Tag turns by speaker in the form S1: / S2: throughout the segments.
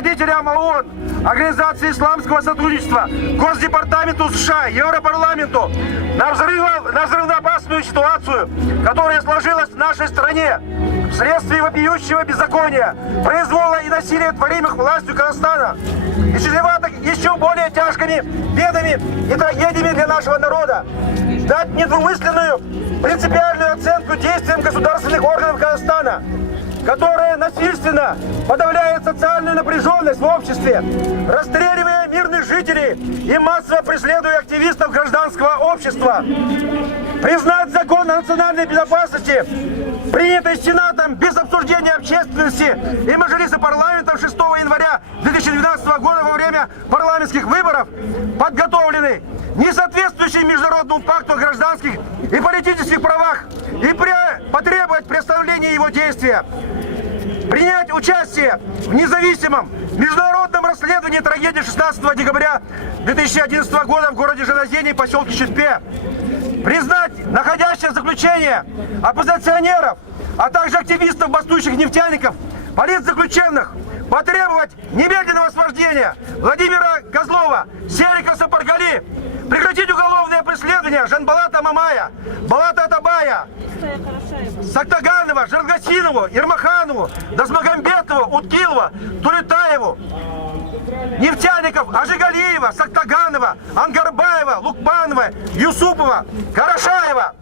S1: руководителям ООН, Организации исламского сотрудничества, Госдепартаменту США, Европарламенту. На, взрыва- на взрывоопасную ситуацию, которая сложилась в нашей стране. Вследствие вопиющего беззакония, произвола и насилия, творимых властью Казахстана, и чревато еще более тяжкими бедами и трагедиями для нашего народа. Дать недвусмысленную принципиальную оценку действиям государственных органов Казахстана, которая насильственно подавляет социальную напряженность в обществе, расстреливая мирных жителей и массово преследуя активистов гражданского общества. Признать закон о национальной безопасности, принятый Сенатом без обсуждения общественности и Мажилиса парламента 6 января 2012 года во время парламентских выборов, подготовленный не соответствующий Международному пакту гражданских и политических правах и пре- потребовать представления его действия принять участие в независимом международном расследовании трагедии 16 декабря 2011 года в городе Жаназине и поселке Читпе, признать находящих в заключении оппозиционеров, а также активистов бастующих нефтяников, политзаключенных, потребовать немедленного освобождения Владимира Козлова, Серика Сапаргали, прекратить уголовное преследование Жанбалата Мамая, Балата Атабая, Сактаганова, Жаргасинову, Ермаханову, Дасмагамбетову, Уткилова, Тулетаеву, Нефтяников, Ажигалиева, Сактаганова, Ангарбаева, Лукпанова, Юсупова, Карашаева.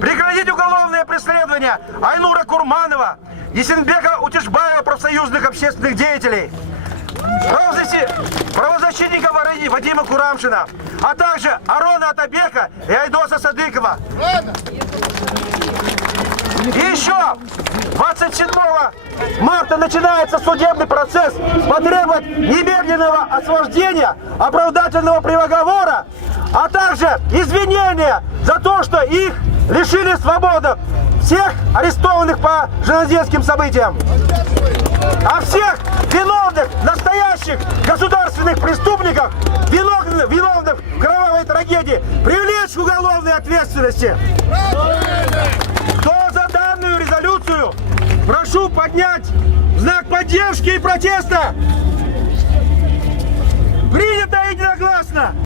S1: Прекратить уголовное преследование Айнура Курманова, Есенбека Утешбаева, профсоюзных общественных деятелей. Правозащи- Правозащитника Вадима Курамшина, а также Арона Атабека и Айдоса Садыкова. И еще 27 марта начинается судебный процесс потребовать немедленного освобождения оправдательного приговора, а также извинения за то, что их лишили свободы всех арестованных по женазинским событиям. А всех виновных, настоящих государственных преступников, виновных, виновных в кровавой трагедии, привлечь к уголовной ответственности. Кто за данную резолюцию? Прошу поднять знак поддержки и протеста. Принято единогласно.